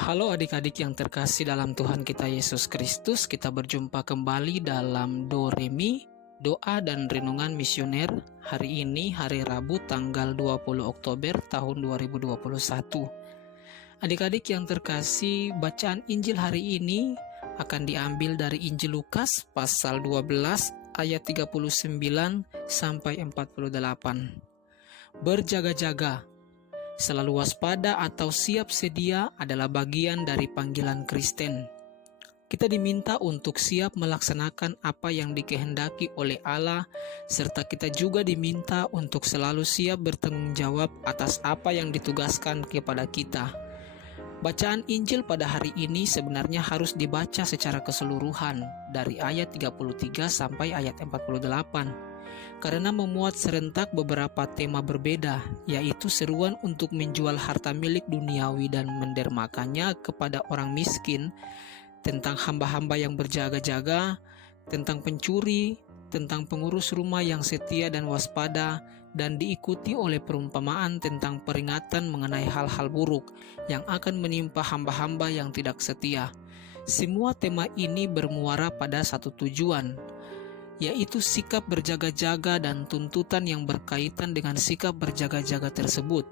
Halo adik-adik yang terkasih dalam Tuhan kita Yesus Kristus. Kita berjumpa kembali dalam Doremi, doa dan renungan misioner. Hari ini hari Rabu tanggal 20 Oktober tahun 2021. Adik-adik yang terkasih, bacaan Injil hari ini akan diambil dari Injil Lukas pasal 12 ayat 39 sampai 48. Berjaga-jaga, selalu waspada atau siap sedia adalah bagian dari panggilan Kristen. Kita diminta untuk siap melaksanakan apa yang dikehendaki oleh Allah, serta kita juga diminta untuk selalu siap bertanggung jawab atas apa yang ditugaskan kepada kita. Bacaan Injil pada hari ini sebenarnya harus dibaca secara keseluruhan dari ayat 33 sampai ayat 48. Karena memuat serentak beberapa tema berbeda, yaitu seruan untuk menjual harta milik duniawi dan mendermakannya kepada orang miskin, tentang hamba-hamba yang berjaga-jaga, tentang pencuri, tentang pengurus rumah yang setia dan waspada, dan diikuti oleh perumpamaan tentang peringatan mengenai hal-hal buruk yang akan menimpa hamba-hamba yang tidak setia. Semua tema ini bermuara pada satu tujuan, yaitu sikap berjaga-jaga dan tuntutan yang berkaitan dengan sikap berjaga-jaga tersebut.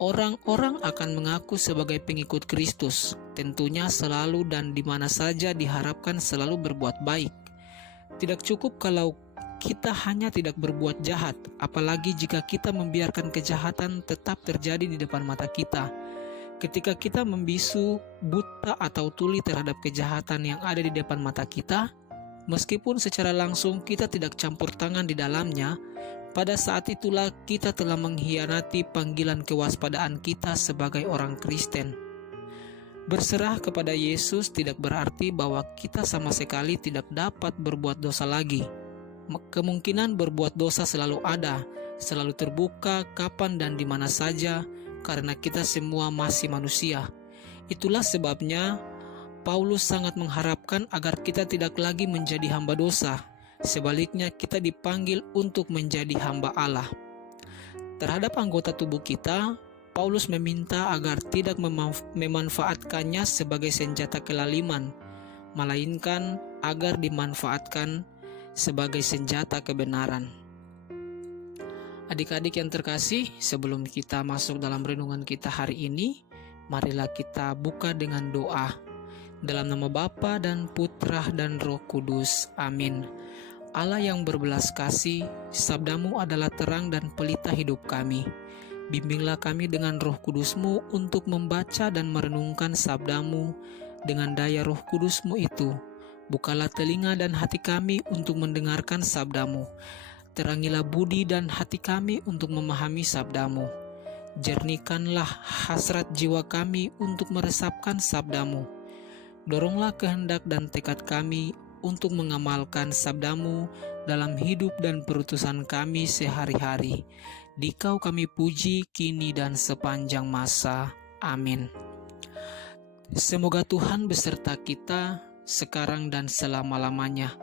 Orang-orang akan mengaku sebagai pengikut Kristus, tentunya selalu dan di mana saja diharapkan selalu berbuat baik. Tidak cukup kalau kita hanya tidak berbuat jahat, apalagi jika kita membiarkan kejahatan tetap terjadi di depan mata kita. Ketika kita membisu, buta atau tuli terhadap kejahatan yang ada di depan mata kita, meskipun secara langsung kita tidak campur tangan di dalamnya, pada saat itulah kita telah mengkhianati panggilan kewaspadaan kita sebagai orang Kristen. Berserah kepada Yesus tidak berarti bahwa kita sama sekali tidak dapat berbuat dosa lagi. Kemungkinan berbuat dosa selalu ada, selalu terbuka kapan dan di mana saja, karena kita semua masih manusia. Itulah sebabnya Paulus sangat mengharapkan agar kita tidak lagi menjadi hamba dosa. Sebaliknya, kita dipanggil untuk menjadi hamba Allah. Terhadap anggota tubuh kita, Paulus meminta agar tidak memanfaatkannya sebagai senjata kelaliman, melainkan agar dimanfaatkan sebagai senjata kebenaran. Adik-adik yang terkasih, sebelum kita masuk dalam renungan kita hari ini, marilah kita buka dengan doa. Dalam nama Bapa dan Putra dan Roh Kudus. Amin. Allah yang berbelas kasih, sabdamu adalah terang dan pelita hidup kami. Bimbinglah kami dengan Roh Kudus-Mu untuk membaca dan merenungkan sabdamu dengan daya Roh Kudus-Mu itu. Bukalah telinga dan hati kami untuk mendengarkan sabdamu. Terangilah budi dan hati kami untuk memahami sabdamu. Jernihkanlah hasrat jiwa kami untuk meresapkan sabdamu. Doronglah kehendak dan tekad kami untuk mengamalkan sabdamu dalam hidup dan perutusan kami sehari-hari. Dikau kami puji kini dan sepanjang masa. Amin. Semoga Tuhan beserta kita sekarang dan selama-lamanya.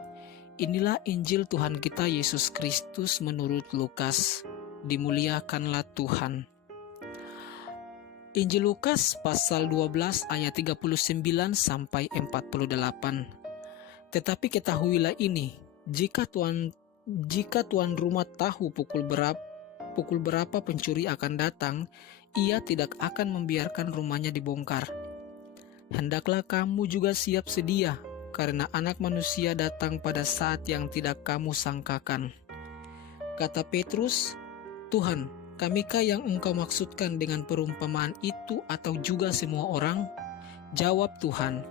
Inilah Injil Tuhan kita Yesus Kristus menurut Lukas. Dimuliakanlah Tuhan. Injil Lukas pasal 12 ayat 39 sampai 48. Tetapi ketahuilah ini, jika tuan rumah tahu pukul berapa pencuri akan datang, ia tidak akan membiarkan rumahnya dibongkar. Hendaklah kamu juga siap sedia, karena Anak Manusia datang pada saat yang tidak kamu sangkakan. Kata Petrus, Tuhan, kamikah yang Engkau maksudkan dengan perumpamaan itu atau juga semua orang? Jawab Tuhan,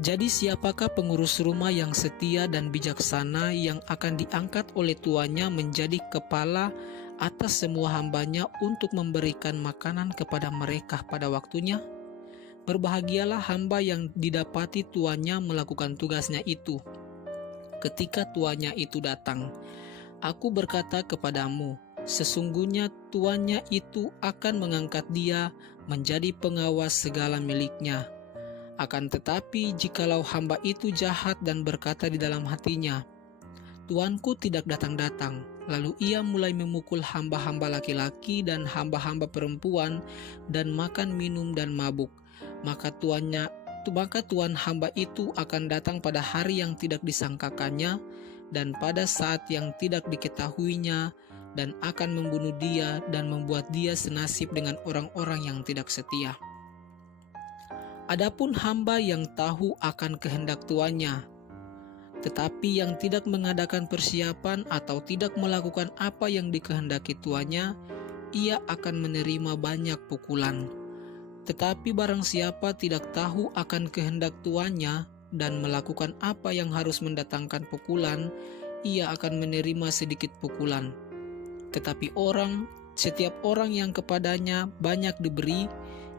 jadi siapakah pengurus rumah yang setia dan bijaksana yang akan diangkat oleh tuannya menjadi kepala atas semua hambanya untuk memberikan makanan kepada mereka pada waktunya? Berbahagialah hamba yang didapati tuannya melakukan tugasnya itu ketika tuannya itu datang. Aku berkata kepadamu, sesungguhnya tuannya itu akan mengangkat dia menjadi pengawas segala miliknya. Akan tetapi jikalau hamba itu jahat dan berkata di dalam hatinya, Tuanku tidak datang-datang, lalu ia mulai memukul hamba-hamba laki-laki dan hamba-hamba perempuan dan makan minum dan mabuk, maka Tuhan hamba itu akan datang pada hari yang tidak disangkakannya dan pada saat yang tidak diketahuinya, dan akan membunuh dia dan membuat dia senasib dengan orang-orang yang tidak setia. Adapun hamba yang tahu akan kehendak tuannya, tetapi yang tidak mengadakan persiapan atau tidak melakukan apa yang dikehendaki tuannya, ia akan menerima banyak pukulan. Tetapi barang siapa tidak tahu akan kehendak tuannya dan melakukan apa yang harus mendatangkan pukulan, ia akan menerima sedikit pukulan. Tetapi setiap orang yang kepadanya banyak diberi,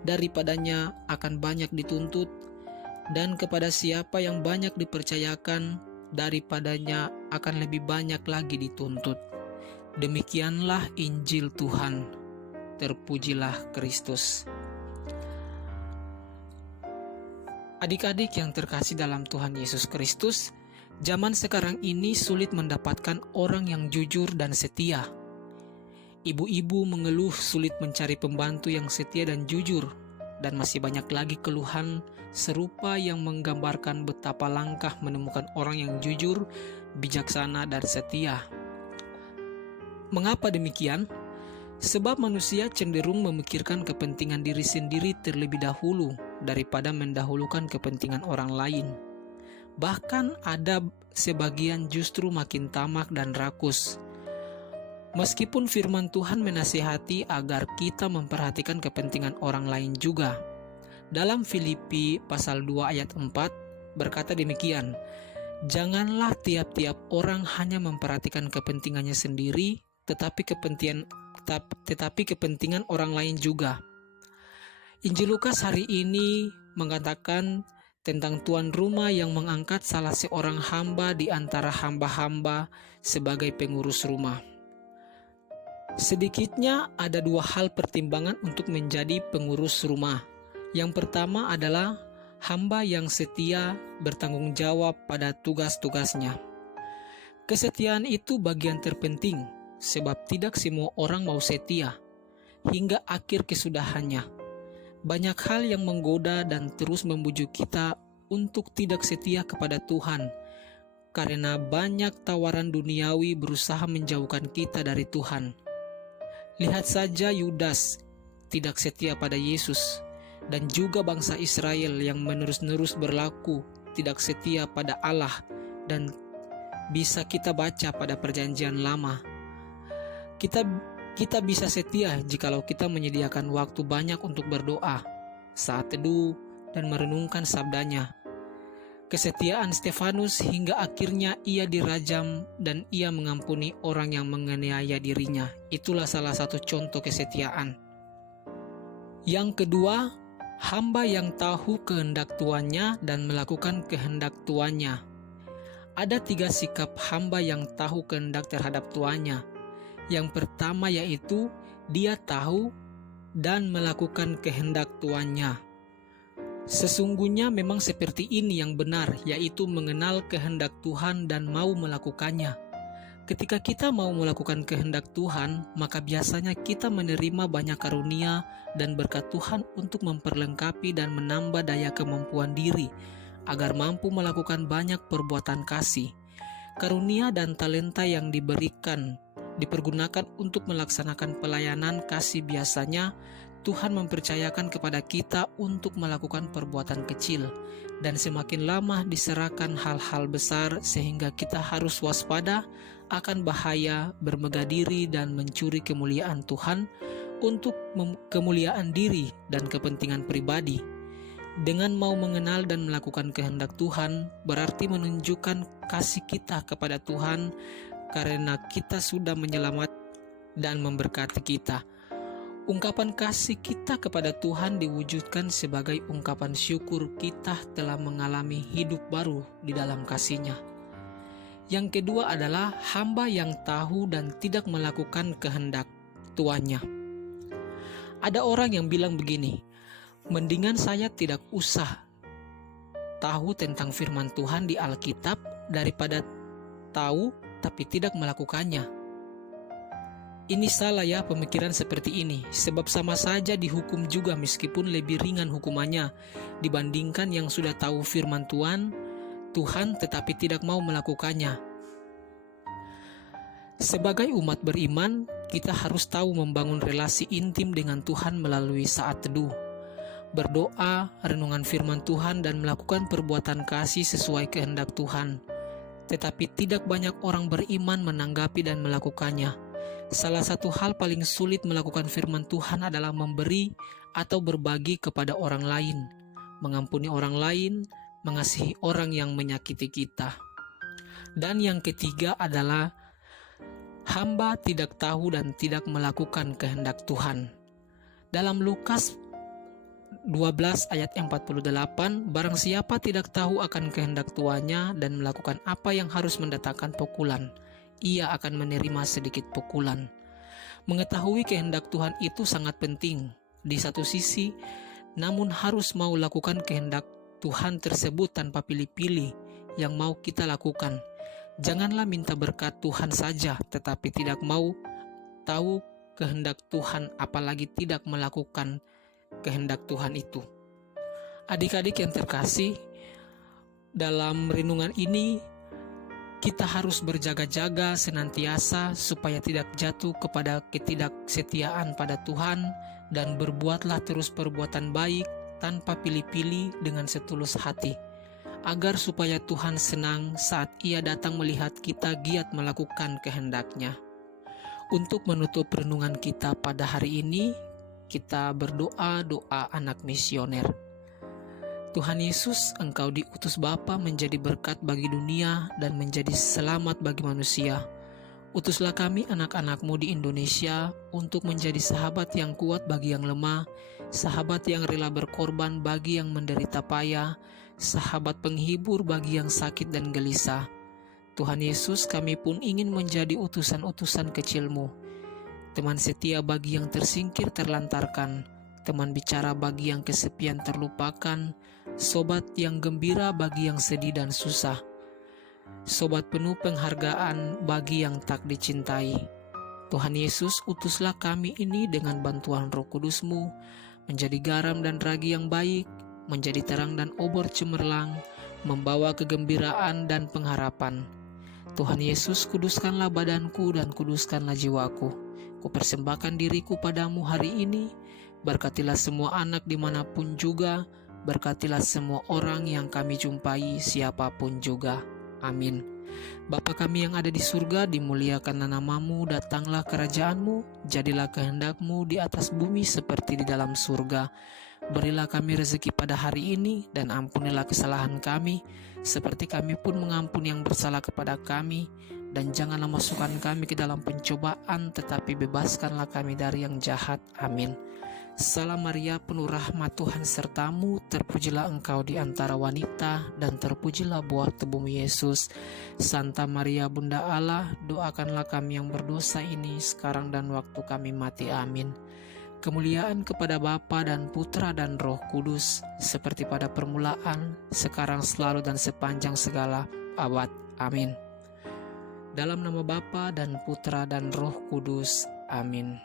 daripadanya akan banyak dituntut, dan kepada siapa yang banyak dipercayakan, daripadanya akan lebih banyak lagi dituntut. Demikianlah Injil Tuhan. Terpujilah Kristus. Adik-adik yang terkasih dalam Tuhan Yesus Kristus, zaman sekarang ini sulit mendapatkan orang yang jujur dan setia. Ibu-ibu mengeluh sulit mencari pembantu yang setia dan jujur, dan masih banyak lagi keluhan serupa yang menggambarkan betapa langkah menemukan orang yang jujur, bijaksana, dan setia. Mengapa demikian? Sebab manusia cenderung memikirkan kepentingan diri sendiri terlebih dahulu daripada mendahulukan kepentingan orang lain. Bahkan ada sebagian justru makin tamak dan rakus. Meskipun firman Tuhan menasihati agar kita memperhatikan kepentingan orang lain juga. Dalam Filipi pasal 2 ayat 4 berkata demikian, "Janganlah tiap-tiap orang hanya memperhatikan kepentingannya sendiri, tetapi kepentingan orang lain juga." Injil Lukas hari ini mengatakan tentang tuan rumah yang mengangkat salah seorang hamba di antara hamba-hamba sebagai pengurus rumah. Sedikitnya ada dua hal pertimbangan untuk menjadi pengurus rumah. Yang pertama adalah hamba yang setia bertanggung jawab pada tugas-tugasnya. Kesetiaan itu bagian terpenting, sebab tidak semua orang mau setia hingga akhir kesudahannya. Banyak hal yang menggoda dan terus membujuk kita untuk tidak setia kepada Tuhan, karena banyak tawaran duniawi berusaha menjauhkan kita dari Tuhan. Lihat saja Yudas tidak setia pada Yesus, dan juga bangsa Israel yang menerus-nerus berlaku tidak setia pada Allah, dan bisa kita baca pada Perjanjian Lama. Kita bisa setia jikalau kita menyediakan waktu banyak untuk berdoa, saat teduh, dan merenungkan sabdanya. Kesetiaan Stefanus hingga akhirnya ia dirajam dan ia mengampuni orang yang menganiaya dirinya. Itulah salah satu contoh kesetiaan. Yang kedua, hamba yang tahu kehendak tuannya dan melakukan kehendak tuannya. Ada 3 sikap hamba yang tahu kehendak terhadap tuannya. Yang pertama yaitu dia tahu dan melakukan kehendak tuannya. Sesungguhnya memang seperti ini yang benar, yaitu mengenal kehendak Tuhan dan mau melakukannya. Ketika kita mau melakukan kehendak Tuhan, maka biasanya kita menerima banyak karunia dan berkat Tuhan untuk memperlengkapi dan menambah daya kemampuan diri, agar mampu melakukan banyak perbuatan kasih. Karunia dan talenta yang dipergunakan untuk melaksanakan pelayanan kasih biasanya Tuhan mempercayakan kepada kita untuk melakukan perbuatan kecil, dan semakin lama diserahkan hal-hal besar sehingga kita harus waspada akan bahaya bermegah diri dan mencuri kemuliaan Tuhan untuk kemuliaan diri dan kepentingan pribadi. Dengan mau mengenal dan melakukan kehendak Tuhan berarti menunjukkan kasih kita kepada Tuhan karena kita sudah menyelamat dan memberkati kita. Ungkapan kasih kita kepada Tuhan diwujudkan sebagai ungkapan syukur kita telah mengalami hidup baru di dalam kasih-Nya. Yang kedua adalah hamba yang tahu dan tidak melakukan kehendak tuannya. Ada orang yang bilang begini, mendingan saya tidak usah tahu tentang firman Tuhan di Alkitab daripada tahu tapi tidak melakukannya. Ini salah ya pemikiran seperti ini, sebab sama saja dihukum juga meskipun lebih ringan hukumannya dibandingkan yang sudah tahu firman Tuhan tetapi tidak mau melakukannya. Sebagai umat beriman, kita harus tahu membangun relasi intim dengan Tuhan melalui saat teduh, berdoa, renungan firman Tuhan, dan melakukan perbuatan kasih sesuai kehendak Tuhan. Tetapi tidak banyak orang beriman menanggapi dan melakukannya. Salah satu hal paling sulit melakukan firman Tuhan adalah memberi atau berbagi kepada orang lain, mengampuni orang lain, mengasihi orang yang menyakiti kita. Dan yang ketiga adalah hamba tidak tahu dan tidak melakukan kehendak Tuhan. Dalam Lukas 12 ayat 48, barang siapa tidak tahu akan kehendak tuannya dan melakukan apa yang harus mendatangkan pukulan, ia akan menerima sedikit pukulan. Mengetahui kehendak Tuhan itu sangat penting di satu sisi, namun harus mau lakukan kehendak Tuhan tersebut tanpa pilih-pilih yang mau kita lakukan. Janganlah minta berkat Tuhan saja tetapi tidak mau tahu kehendak Tuhan, apalagi tidak melakukan kehendak Tuhan itu. Adik-adik yang terkasih, dalam renungan ini kita harus berjaga-jaga senantiasa supaya tidak jatuh kepada ketidaksetiaan pada Tuhan, dan berbuatlah terus perbuatan baik tanpa pilih-pilih dengan setulus hati, agar supaya Tuhan senang saat Ia datang melihat kita giat melakukan kehendak-Nya. Untuk menutup renungan kita pada hari ini, kita berdoa doa anak misioner. Tuhan Yesus, Engkau diutus Bapa menjadi berkat bagi dunia dan menjadi selamat bagi manusia. Utuslah kami anak-anak-Mu di Indonesia untuk menjadi sahabat yang kuat bagi yang lemah, sahabat yang rela berkorban bagi yang menderita payah, sahabat penghibur bagi yang sakit dan gelisah. Tuhan Yesus, kami pun ingin menjadi utusan-utusan kecil-Mu, teman setia bagi yang tersingkir terlantarkan, teman bicara bagi yang kesepian terlupakan, sobat yang gembira bagi yang sedih dan susah, sobat penuh penghargaan bagi yang tak dicintai. Tuhan Yesus, utuslah kami ini dengan bantuan Roh Kudus-Mu, menjadi garam dan ragi yang baik, menjadi terang dan obor cemerlang, membawa kegembiraan dan pengharapan. Tuhan Yesus, kuduskanlah badanku dan kuduskanlah jiwaku. Kupersembahkan diriku padamu hari ini. Berkatilah semua anak dimanapun juga. Berkatilah semua orang yang kami jumpai, siapapun juga. Amin. Bapa kami yang ada di surga, dimuliakanlah nama-Mu, datanglah kerajaan-Mu, jadilah kehendak-Mu di atas bumi seperti di dalam surga. Berilah kami rezeki pada hari ini, dan ampunilah kesalahan kami, seperti kami pun mengampuni yang bersalah kepada kami. Dan janganlah masukkan kami ke dalam pencobaan, tetapi bebaskanlah kami dari yang jahat. Amin. Salam Maria, penuh rahmat Tuhan sertamu, terpujilah engkau di antara wanita, dan terpujilah buah tubuhmu Yesus. Santa Maria Bunda Allah, doakanlah kami yang berdosa ini sekarang dan waktu kami mati. Amin. Kemuliaan kepada Bapa dan Putra dan Roh Kudus, seperti pada permulaan, sekarang, selalu, dan sepanjang segala abad. Amin. Dalam nama Bapa dan Putra dan Roh Kudus. Amin.